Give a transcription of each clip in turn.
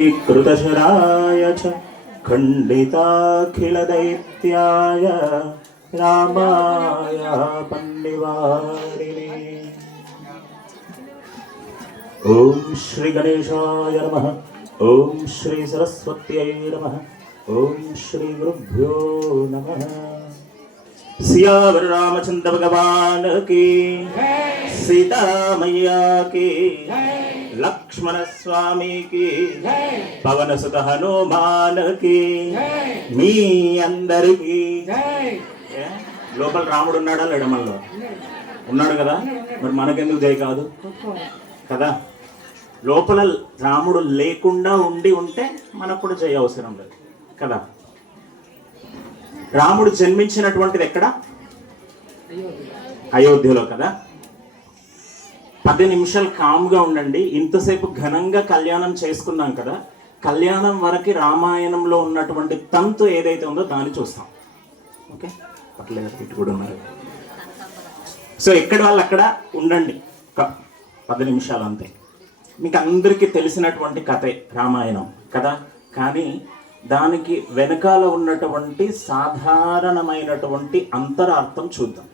कृतशराय च खण्डिताखिलदैत्याय रामाय पन्निवारिणे ॐ श्रीगणेशाय नमः ॐ श्रीसरस्वत्यै नमः ॐ श्रीगुरुभ्यो नमः। सियावर रामचंद्र भगवान की सीता मैया की లక్ష్మణ స్వామికి పవన సుత హనుమాన్కి మీ అందరికి? లోపల రాముడు ఉన్నాడా లేడా మనలో? ఉన్నాడు కదా? మరి మనకెందుకు జై కాదు? కదా? లోపల రాముడు లేకుండా ఉండి ఉంటే మనకు కూడా జయ అవసరం లేదు. కదా? రాముడు జన్మించినటువంటిది ఎక్కడ? అయోధ్యలో కదా? పది నిమిషాలు కామ్గా ఉండండి. ఇంతసేపు ఘనంగా కళ్యాణం చేసుకున్నాం కదా. కళ్యాణం వరకు రామాయణంలో ఉన్నటువంటి తంతు ఏదైతే ఉందో దాన్ని చూస్తాం. ఓకే? పర్లేదు ఇటు కూడా ఉన్నారు? సో ఎక్కడ వాళ్ళు అక్కడ ఉండండి. ఒక పది నిమిషాలు అంతే. మీకు అందరికీ తెలిసినటువంటి కథే రామాయణం కదా. కానీ దానికి వెనకాల ఉన్నటువంటి సాధారణమైనటువంటి అంతరార్థం చూద్దాం.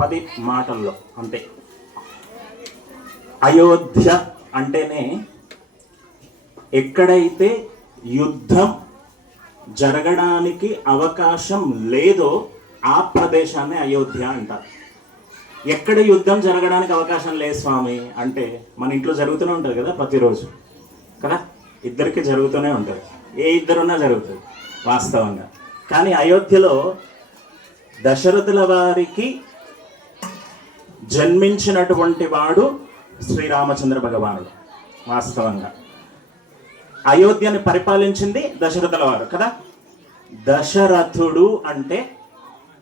పది మాటల్లో అంతే. అయోధ్య అంటేనే ఎక్కడైతే యుద్ధం జరగడానికి అవకాశం లేదో ఆ ప్రదేశాన్ని అయోధ్య అంటారు. ఎక్కడ యుద్ధం జరగడానికి అవకాశం లేదు స్వామి అంటే మన ఇంట్లో జరుగుతూనే ఉంటుంది కదా ప్రతిరోజు. కదా? ఇద్దరికి జరుగుతూనే ఉంటుంది. ఏ ఇద్దరున్నా జరుగుతుంది వాస్తవంగా. కానీ అయోధ్యలో దశరథుల వారికి జన్మించినటువంటి వాడు శ్రీరామచంద్ర భగవానుడు వాస్తవంగా. అయోధ్యని పరిపాలించింది దశరథుల వారు కదా? దశరథుడు అంటే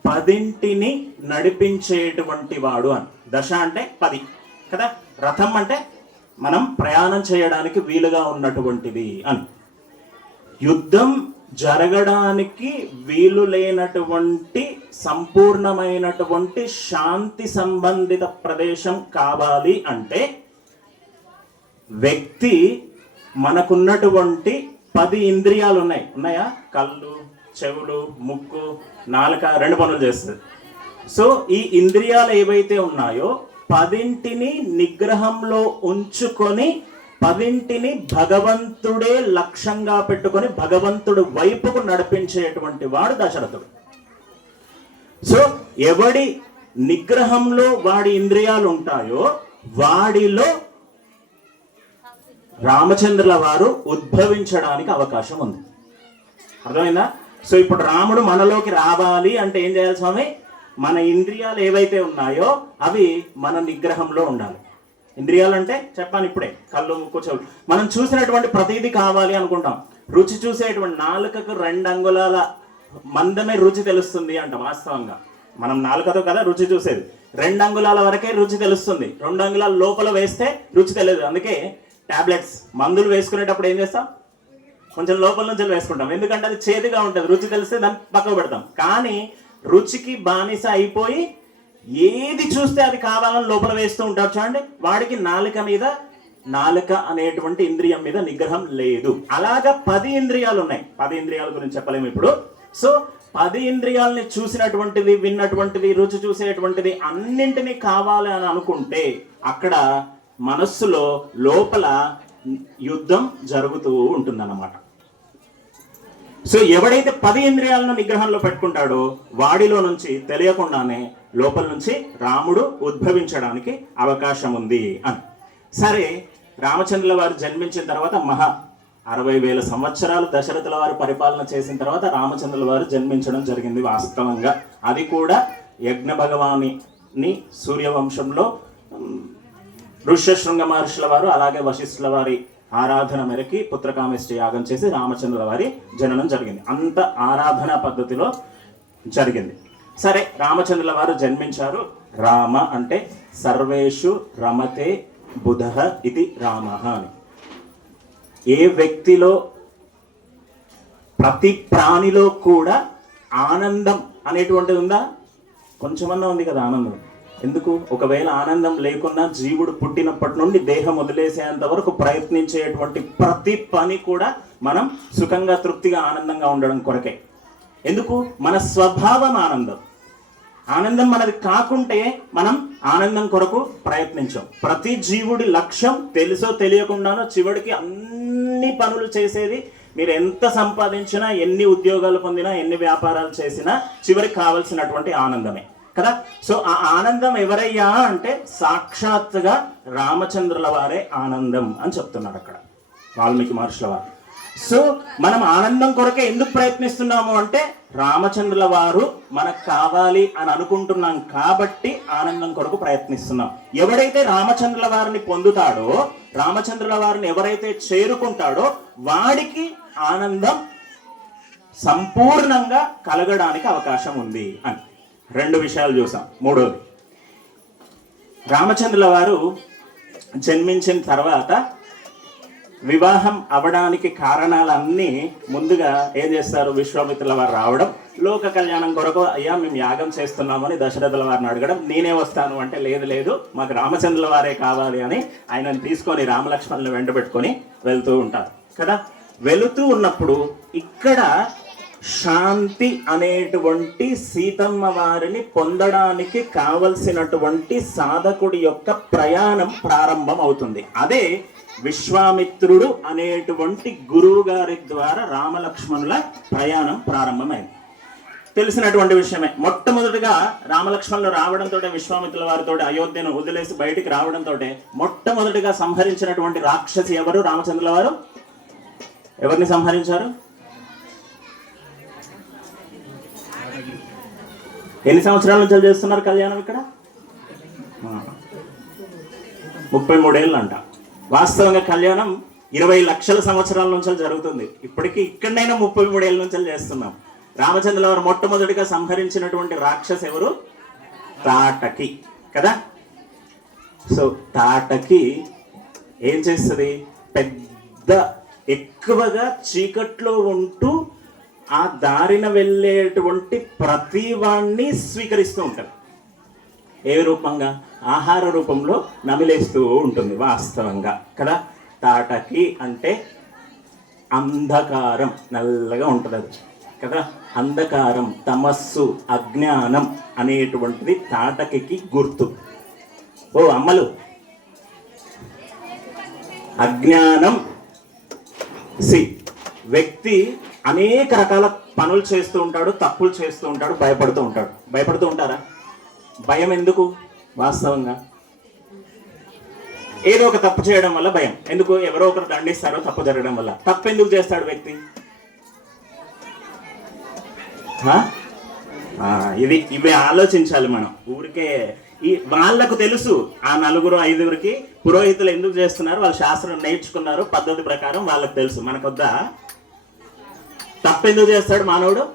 పదింటిని నడిపించేటువంటి వాడు అని. దశ అంటే పది కదా? రథం అంటే మనం ప్రయాణం చేయడానికి వీలుగా ఉన్నటువంటిది అని. యుద్ధం జరగడానికి వీలు లేనటువంటి సంపూర్ణమైనటువంటి శాంతి సంబంధిత ప్రదేశం కావాలి అంటే వ్యక్తి మనకున్నటువంటి పది ఇంద్రియాలు ఉన్నాయి. ఉన్నాయా? కళ్ళు చెవులు ముక్కు నాలుక రెండు పనులు చేస్తుంది. సో ఈ ఇంద్రియాలు ఏవైతే ఉన్నాయో పదింటిని నిగ్రహంలో ఉంచుకొని పదింటిని భగవంతుడే లక్ష్యంగా పెట్టుకొని భగవంతుడు వైపుకు నడిపించేటువంటి వాడు దశరథుడు. సో ఎవడి నిగ్రహంలో వాడి ఇంద్రియాలు ఉంటాయో వాడిలో రామచంద్రుల వారు ఉద్భవించడానికి అవకాశం ఉంది. అర్థమైందా? సో ఇప్పుడు రాముడు మనలోకి రావాలి అంటే ఏం చేయాలి స్వామి? మన ఇంద్రియాలు ఏవైతే ఉన్నాయో అవి మన నిగ్రహంలో ఉండాలి. ఇంద్రియాలు అంటే చెప్పాను ఇప్పుడే కళ్ళు ముక్కు చెవులు. మనం చూసినటువంటి ప్రతిదీ కావాలి అనుకుంటాం. రుచి చూసేటువంటి నాలుకకు రెండు అంగుళాల మందమే రుచి తెలుస్తుంది అంట వాస్తవంగా. మనం నాలుకతో కదా రుచి చూసేది. రెండు అంగుళాల వరకే రుచి తెలుస్తుంది. రెండు అంగుళాల లోపల వేస్తే రుచి తెలియదు. అందుకే టాబ్లెట్స్ మందులు వేసుకునేటప్పుడు ఏం చేస్తాం? కొంచెం లోపల నుంచి వేసుకుంటాం. ఎందుకంటే అది చేదుగా ఉంటుంది. రుచి తెలిస్తే దాన్ని పక్కకు పెడతాం. కానీ రుచికి బానిస అయిపోయి ఏది చూస్తే అది కావాలని లోపల వేస్తూ ఉంటారు చూడండి. వాడికి నాలుక మీద నాలుక అనేటువంటి ఇంద్రియం మీద నిగ్రహం లేదు. అలాగా పది ఇంద్రియాలు ఉన్నాయి. పది ఇంద్రియాల గురించి చెప్పలేము ఇప్పుడు. సో పది ఇంద్రియాలని చూసినటువంటిది విన్నటువంటిది రుచి చూసేటువంటిది అన్నింటినీ కావాలి అని అనుకుంటే అక్కడ మనస్సులో లోపల యుద్ధం జరుగుతూ ఉంటుందన్నమాట. సో ఎవడైతే పది ఇంద్రియాలను నిగ్రహంలో పెట్టుకుంటాడో వాడిలో నుంచి తెలియకుండానే లోపల నుంచి రాముడు ఉద్భవించడానికి అవకాశం ఉంది అని. సరే రామచంద్రుల వారు జన్మించిన తర్వాత మహా అరవై వేల సంవత్సరాలు దశరథుల వారు పరిపాలన చేసిన తర్వాత రామచంద్రుల వారు జన్మించడం జరిగింది వాస్తవంగా. అది కూడా యజ్ఞ భగవాని సూర్యవంశంలో. ఋష్యశృంగ మహర్షుల వారు అలాగే వశిష్ఠుల వారి ఆరాధన మేరకి పుత్రకామేష్టి యాగం చేసి రామచంద్రుల వారి జననం జరిగింది. అంత ఆరాధన పద్ధతిలో జరిగింది. సరే రామచంద్రుల వారు జన్మించారు. రామ అంటే సర్వేషు రమతే బుధ ఇది రామ అని. ఏ వ్యక్తిలో ప్రతి ప్రాణిలో కూడా ఆనందం అనేటువంటిది ఉందా? కొంచెమన్నా ఉంది కదా ఆనందం. ఎందుకు? ఒకవేళ ఆనందం లేకున్నా జీవుడు పుట్టినప్పటి నుండి దేహం వదిలేసేంత వరకు ప్రయత్నించేటువంటి ప్రతి పని కూడా మనం సుఖంగా తృప్తిగా ఆనందంగా ఉండడం కొరకే. ఎందుకు? మన స్వభావం ఆనందం. ఆనందం మనది కాకుంటే మనం ఆనందం కొరకు ప్రయత్నించాం. ప్రతి జీవుడి లక్ష్యం తెలుసో తెలియకుండానో చివరికి అన్ని పనులు చేసేది మీరు ఎంత సంపాదించినా ఎన్ని ఉద్యోగాలు పొందినా ఎన్ని వ్యాపారాలు చేసినా చివరికి కావలసినటువంటి ఆనందమే. కదా? సో ఆ ఆనందం ఎవరయ్యా అంటే సాక్షాత్తుగా రామచంద్రుల వారే ఆనందం అని చెప్తున్నాడు అక్కడ. వాల్మీకి మహర్షుల వారు. సో మనం ఆనందం కొరకే ఎందుకు ప్రయత్నిస్తున్నాము అంటే రామచంద్రుల వారు మనకు కావాలి అని అనుకుంటున్నాం కాబట్టి ఆనందం కొరకు ప్రయత్నిస్తున్నాం. ఎవడైతే రామచంద్రుల వారిని పొందుతాడో రామచంద్రుల వారిని ఎవరైతే చేరుకుంటాడో వాడికి ఆనందం సంపూర్ణంగా కలగడానికి అవకాశం ఉంది అని. రెండు విషయాలు చూసాం. మూడోది రామచంద్రుల వారు జన్మించిన తర్వాత వివాహం అవడానికి కారణాలన్నీ ముందుగా ఏం చేస్తారు? విశ్వామిత్రుల వారు రావడం లోక కళ్యాణం కొరకు అయ్యా మేము యాగం చేస్తున్నామని దశరథుల వారిని అడగడం నేనే వస్తాను అంటే లేదు లేదు మాకు రామచంద్రుల వారే కావాలి అని ఆయనను తీసుకొని రామలక్ష్మణులు వెంటబెట్టుకొని వెళ్తూ ఉంటారు. కదా? వెళుతూ ఉన్నప్పుడు ఇక్కడ శాంతి అనేటువంటి సీతమ్మ వారిని పొందడానికి కావలసినటువంటి సాధకుడి యొక్క ప్రయాణం ప్రారంభం అవుతుంది అదే విశ్వామిత్రుడు అనేటువంటి గురువు గారి ద్వారా రామలక్ష్మణుల ప్రయాణం ప్రారంభమైంది. తెలిసినటువంటి విషయమే. మొట్టమొదటిగా రామలక్ష్మణులు రావడంతో విశ్వామిత్రుల వారితో అయోధ్యను వదిలేసి బయటికి రావడంతో మొట్టమొదటిగా సంహరించినటువంటి రాక్షసి ఎవరు? రామచంద్రుల వారు. ఎవరిని సంహరించారు? ఎన్ని సంవత్సరాల నుంచి చేస్తున్నారు కళ్యాణం ఇక్కడ? ముప్పై మూడేళ్ళు అంట వాస్తవంగా కళ్యాణం ఇరవై లక్షల సంవత్సరాల నుంచి జరుగుతుంది. ఇప్పటికీ ఇక్కడైనా ముప్పై మూడేళ్ళ నుంచి చేస్తున్నాం. రామచంద్రవారు మొట్టమొదటిగా సంహరించినటువంటి రాక్షస్ ఎవరు? తాటకి. కదా? సో తాటకి ఏం చేస్తుంది? పెద్ద ఎక్కువగా చీకట్లో ఉంటూ ఆ దారిన వెళ్ళేటువంటి ప్రతి వాణ్ణి స్వీకరిస్తూ ఉంటారు ఏ రూపంగా? ఆహార రూపంలో నమిలేస్తూ ఉంటుంది వాస్తవంగా కదా? తాటకి అంటే అంధకారం నల్లగా ఉంటుంది అది కదా? అంధకారం తమస్సు అజ్ఞానం అనేటువంటిది తాటకి గుర్తు. ఓ అమ్మలు! అజ్ఞానం సి వ్యక్తి అనేక రకాల పనులు చేస్తూ ఉంటాడు తప్పులు చేస్తూ ఉంటాడు భయపడుతూ ఉంటాడు. భయపడుతూ ఉంటారా? భయం ఎందుకు? వాస్తవంగా ఏదో ఒక తప్పు చేయడం వల్ల భయం. ఎందుకు? ఎవరో ఒకరు దండిస్తారో తప్పు జరగడం వల్ల. తప్పు ఎందుకు చేస్తాడు వ్యక్తి? ఆ, ఇది ఇవి ఆలోచించాలి మనం. ఊరికే ఈ వాళ్ళకు తెలుసు ఆ నలుగురు ఐదుగురికి పురోహితులు ఎందుకు చేస్తున్నారు? వాళ్ళు శాస్త్రం నేర్చుకున్నారు పద్ధతి ప్రకారం వాళ్ళకు తెలుసు. మనకొద్దా? తప్పు ఎందుకు చేస్తాడు మానవుడు?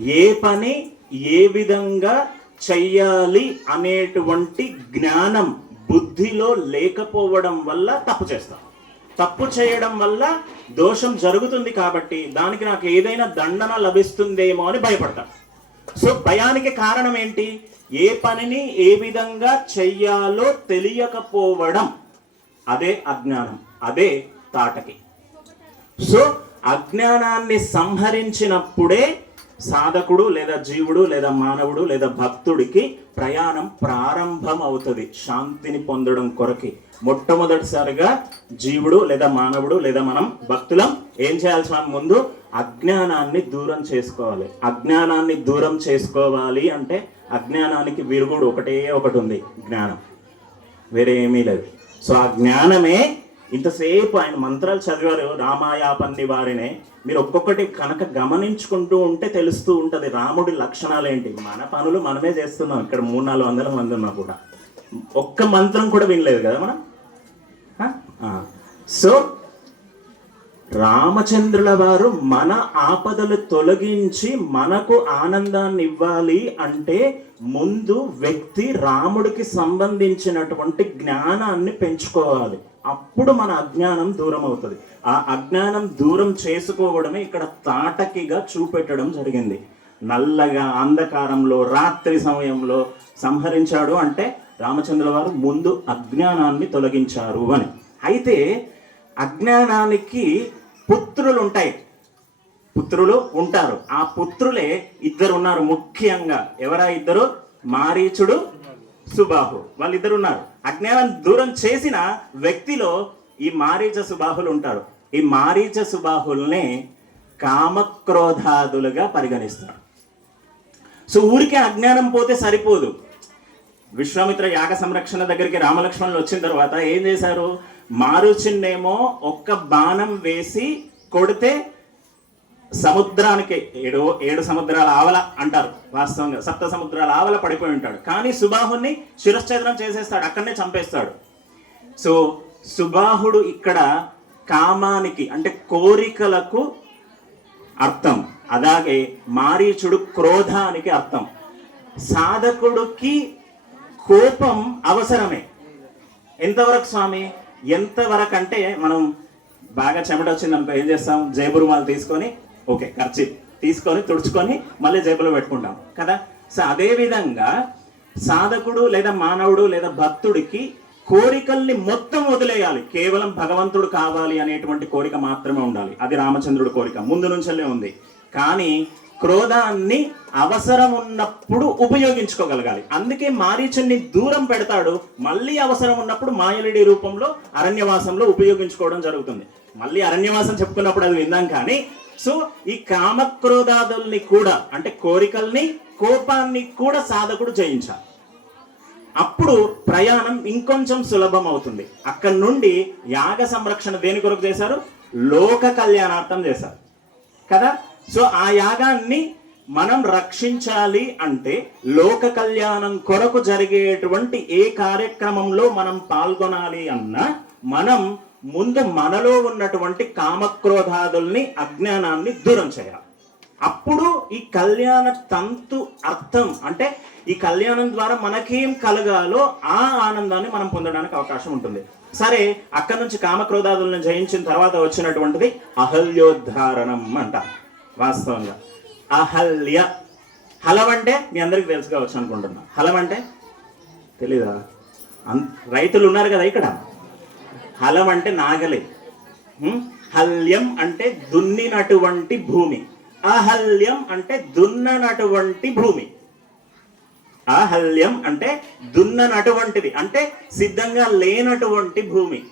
ఏ పని ఏ విధంగా చెయ్యాలి అనేటువంటి జ్ఞానం బుద్ధిలో లేకపోవడం వల్ల తప్పు చేస్తాం. తప్పు చేయడం వల్ల దోషం జరుగుతుంది కాబట్టి దానికి నాకు ఏదైనా దండన లభిస్తుందేమో అని భయపడతాం. సో భయానికి కారణం ఏంటి? ఏ పనిని ఏ విధంగా చెయ్యాలో తెలియకపోవడం. అదే అజ్ఞానం అదే తాటకి. సో అజ్ఞానాన్ని సంహరించినప్పుడే సాధకుడు లేదా జీవుడు లేదా మానవుడు లేదా భక్తుడికి ప్రయాణం ప్రారంభం అవుతుంది శాంతిని పొందడం కొరకి. మొట్టమొదటిసారిగా జీవుడు లేదా మానవుడు లేదా మనం భక్తులం ఏం చేయాల్సిన ముందు? అజ్ఞానాన్ని దూరం చేసుకోవాలి. అజ్ఞానాన్ని దూరం చేసుకోవాలి అంటే అజ్ఞానానికి విరుగుడు ఒకటే ఒకటి ఉంది జ్ఞానం. వేరే ఏమీ లేదు. సో ఆ జ్ఞానమే ఇంతసేపు ఆయన మంత్రాలు చదివారు రామాయాపన్ని వారినే. మీరు ఒక్కొక్కటి కనుక గమనించుకుంటూ ఉంటే తెలుస్తూ ఉంటుంది రాముడి లక్షణాలు ఏంటి మన పనులు మనమే చేస్తున్నాం. ఇక్కడ మూడు నాలుగు వందల మంది ఉన్నా కూడా. ఒక్క మంత్రం కూడా వినలేదు కదా మనం? సో రామచంద్రుల వారు మన ఆపదలు తొలగించి మనకు ఆనందాన్ని ఇవ్వాలి అంటే ముందు వ్యక్తి రాముడికి సంబంధించినటువంటి జ్ఞానాన్ని పెంచుకోవాలి. అప్పుడు మన అజ్ఞానం దూరం అవుతుంది ఆ అజ్ఞానం దూరం చేసుకోవడమే ఇక్కడ తాటకిగా చూపెట్టడం జరిగింది. నల్లగా అంధకారంలో రాత్రి సమయంలో సంహరించాడు అంటే రామచంద్ర వారు ముందు అజ్ఞానాన్ని తొలగించారు అని. అయితే అజ్ఞానానికి పుత్రులు ఉంటాయి పుత్రులు ఉంటారు. ఆ పుత్రులే ఇద్దరు ఉన్నారు ముఖ్యంగా. ఎవరా ఇద్దరు? మారీచుడు సుబాహు వాళ్ళిద్దరు ఉన్నారు అజ్ఞానం దూరం చేసిన వ్యక్తిలో ఈ మారీచ సుబాహులు ఉంటారు. ఈ మారీచ సుబాహుల్ని కామక్రోధాదులుగా పరిగణిస్తాడు సో ఊరికే అజ్ఞానం పోతే సరిపోదు. విశ్వామిత్ర యాగ సంరక్షణ దగ్గరికి రామలక్ష్మణులు వచ్చిన తర్వాత ఏం చేశారు? మారుచిన్నేమో ఒక్క బాణం వేసి కొడితే సముద్రానికి ఏడు ఏడు సముద్రాల ఆవల అంటారు వాస్తవంగా. సప్త సముద్రాల ఆవల పడిపోయి ఉంటాడు. కానీ సుబాహుని శిరశ్చేదనం చేసేస్తాడు. అక్కడనే చంపేస్తాడు. సో సుబాహుడు ఇక్కడ కామానికి అంటే కోరికలకు అర్థం. అలాగే మారీచుడు క్రోధానికి అర్థం. సాధకుడికి కోపం అవసరమే. ఎంతవరకు స్వామి? ఎంతవరకు అంటే మనం బాగా చెమట వచ్చింది అనుకో ఏం చేస్తాం? జయబురుమాలు తీసుకొని ఓకే ఖర్చు తీసుకొని తుడుచుకొని మళ్ళీ జేబులో పెట్టుకుంటాం కదా? సో అదేవిధంగా సాధకుడు లేదా మానవుడు లేదా భక్తుడికి కోరికల్ని మొత్తం వదిలేయాలి. కేవలం భగవంతుడు కావాలి అనేటువంటి కోరిక మాత్రమే ఉండాలి. అది రామచంద్రుడి కోరిక. ముందు నుంచే ఉంది. కానీ క్రోధాన్ని అవసరం ఉన్నప్పుడు ఉపయోగించుకోగలగాలి. అందుకే మారీచుని దూరం పెడతాడు. మళ్ళీ అవసరం ఉన్నప్పుడు మాయలుడి రూపంలో అరణ్యవాసంలో ఉపయోగించుకోవడం జరుగుతుంది. మళ్ళీ అరణ్యవాసం చెప్పుకున్నప్పుడు అది విందాం కానీ సో ఈ కామక్రోధాదుల్ని కూడా అంటే కోరికల్ని కోపాన్ని కూడా సాధకుడు జయించాలి. అప్పుడు ప్రయాణం ఇంకొంచెం సులభం అవుతుంది. అక్కడి నుండి యాగ సంరక్షణ దేని కొరకు చేశారు? లోక కళ్యాణార్థం చేశారు. కదా? సో ఆ యాగాన్ని మనం రక్షించాలి అంటే లోక కళ్యాణం కొరకు జరిగేటువంటి ఏ కార్యక్రమంలో మనం పాల్గొనాలి అన్నా మనం ముందు మనలో ఉన్నటువంటి కామక్రోధాదుల్ని అజ్ఞానాన్ని దూరం చేయాలి. అప్పుడు ఈ కళ్యాణ తంతు అర్థం అంటే ఈ కళ్యాణం ద్వారా మనకేం కలగాలో ఆ ఆనందాన్ని మనం పొందడానికి అవకాశం ఉంటుంది. సరే అక్కడి నుంచి కామక్రోధాదులను జయించిన తర్వాత వచ్చినటువంటిది అహల్యోద్ధారణం అంట వాస్తవంగా. అహల్య హలం అంటే మీ అందరికి తెలుసు కావచ్చు అనుకుంటున్నా. హలం అంటే? తెలీదా? అన్ రైతులు ఉన్నారు కదా ఇక్కడ. హలం అంటే నాగలి. హల్యం అంటే దున్నినటువంటి భూమి. అహల్యం అంటే దున్ననటువంటి భూమి. అహల్యం అంటే దున్ననటువంటిది అంటే సిద్ధంగా లేనటువంటి భూమి.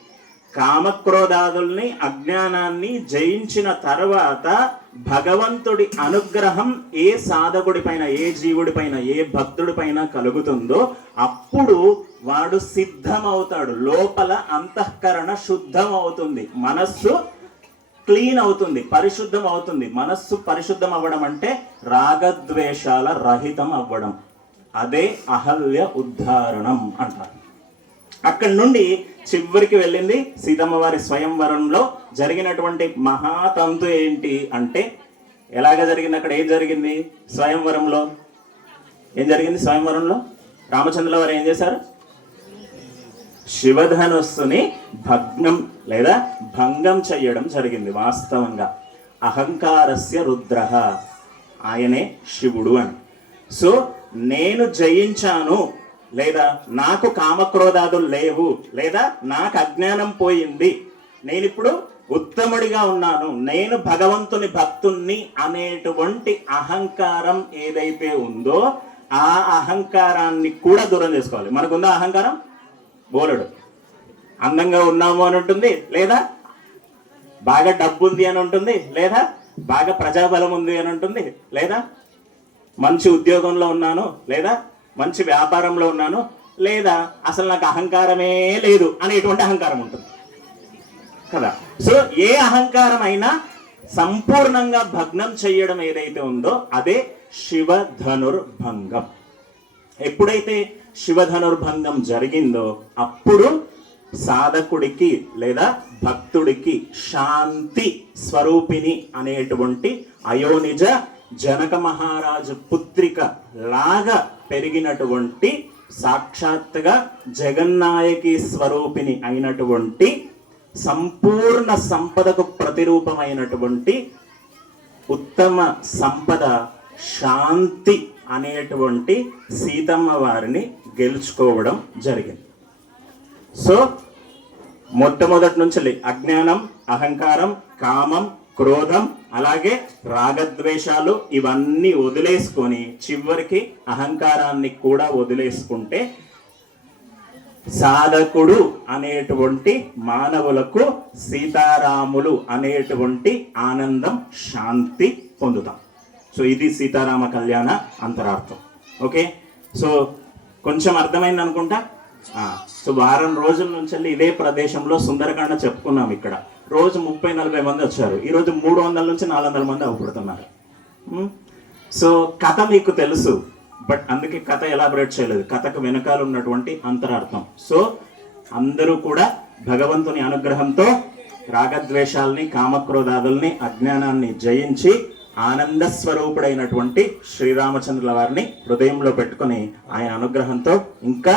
కామక్రోధాదుల్ని అజ్ఞానాన్ని జయించిన తర్వాత భగవంతుడి అనుగ్రహం ఏ సాధకుడి పైన ఏ జీవుడి పైన ఏ భక్తుడి పైన కలుగుతుందో అప్పుడు వాడు సిద్ధమవుతాడు. లోపల అంతఃకరణ శుద్ధం అవుతుంది మనస్సు క్లీన్ అవుతుంది పరిశుద్ధం అవుతుంది. మనస్సు పరిశుద్ధం అవ్వడం అంటే రాగద్వేషాల రహితం అవ్వడం. అదే అహల్య ఉద్ధారణం అంటారు. అక్కడి నుండి చివరికి వెళ్ళింది సీతమ్మ వారి స్వయంవరంలో జరిగినటువంటి మహాతంతు ఏంటి అంటే ఎలాగ జరిగింది అక్కడ? ఏం జరిగింది? స్వయంవరంలో. ఏం జరిగింది స్వయంవరంలో? రామచంద్రుల వారు ఏం చేశారు? శివధనుస్సుని భగ్నం లేదా భంగం చేయడం జరిగింది వాస్తవంగా. అహంకారస్య రుద్ర. ఆయనే శివుడు అని. సో నేను జయించాను లేదా నాకు కామక్రోధాదులు లేవు లేదా నాకు అజ్ఞానం పోయింది. నేను ఇప్పుడు ఉత్తముడిగా ఉన్నాను. నేను భగవంతుని భక్తుణ్ణి అనేటువంటి అహంకారం ఏదైతే ఉందో ఆ అహంకారాన్ని కూడా దూరం చేసుకోవాలి. మనకుందా అహంకారం? బోలుడు. అందంగా ఉన్నాము అని ఉంటుంది లేదా? బాగా డబ్బు ఉంది అని ఉంటుంది లేదా? బాగా ప్రజాబలం ఉంది అని ఉంటుంది లేదా? మంచి ఉద్యోగంలో ఉన్నాను లేదా? మంచి వ్యాపారంలో ఉన్నాను లేదా? అసలు నాకు అహంకారమే లేదు అనేటువంటి అహంకారం ఉంటుంది. కదా? సో ఏ అహంకారం అయినా సంపూర్ణంగా భగ్నం చేయడం ఏదైతే ఉందో అదే శివ ధనుర్భంగం ఎప్పుడైతే శివధనుర్భంగం జరిగిందో అప్పుడు సాధకుడికి లేదా భక్తుడికి శాంతి స్వరూపిణి అనేటువంటి అయోనిజ జనక మహారాజు పుత్రిక లాగా పెరిగినటువంటి సాక్షాత్తుగా జగన్నాయకి స్వరూపిణి అయినటువంటి సంపూర్ణ సంపదకు ప్రతిరూపమైనటువంటి ఉత్తమ సంపద శాంతి అనేటువంటి సీతమ్మ వారిని గెలుచుకోవడం జరిగింది. సో మొట్టమొదటి నుంచి అజ్ఞానం అహంకారం కామం క్రోధం అలాగే రాగద్వేషాలు ఇవన్నీ వదిలేసుకొని చివరికి అహంకారాన్ని కూడా వదిలేసుకుంటే సాధకుడు అనేటువంటి మానవులకు సీతారాములు అనేటువంటి ఆనందం శాంతి పొందుతాం. సో ఇది సీతారామ కళ్యాణ అంతరార్థం. ఓకే? సో కొంచెం అర్థమైంది అనుకుంటా? సో వారం రోజుల నుంచి వెళ్ళి ఇదే ప్రదేశంలో సుందరకాండ చెప్పుకున్నాం ఇక్కడ. రోజు ముప్పై నలభై మంది వచ్చారు. ఈరోజు మూడు వందల నుంచి నాలుగు వందల మంది అవుపడుతున్నారు. సో కథ మీకు తెలుసు. బట్ అందుకే కథ ఎలాబరేట్ చేయలేదు. కథకు వెనకాల ఉన్నటువంటి అంతరార్థం. సో అందరూ కూడా భగవంతుని అనుగ్రహంతో రాగద్వేషాల్ని కామక్రోధాదుల్ని అజ్ఞానాన్ని జయించి ఆనంద స్వరూపుడైనటువంటి శ్రీరామచంద్రుల వారిని హృదయంలో పెట్టుకుని ఆయన అనుగ్రహంతో ఇంకా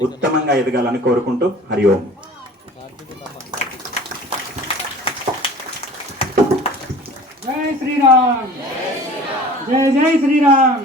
ఉత్తమంగా ఎదగాలని కోరుకుంటూ హరి ఓం. జై శ్రీరామ్. జై జై శ్రీరామ్.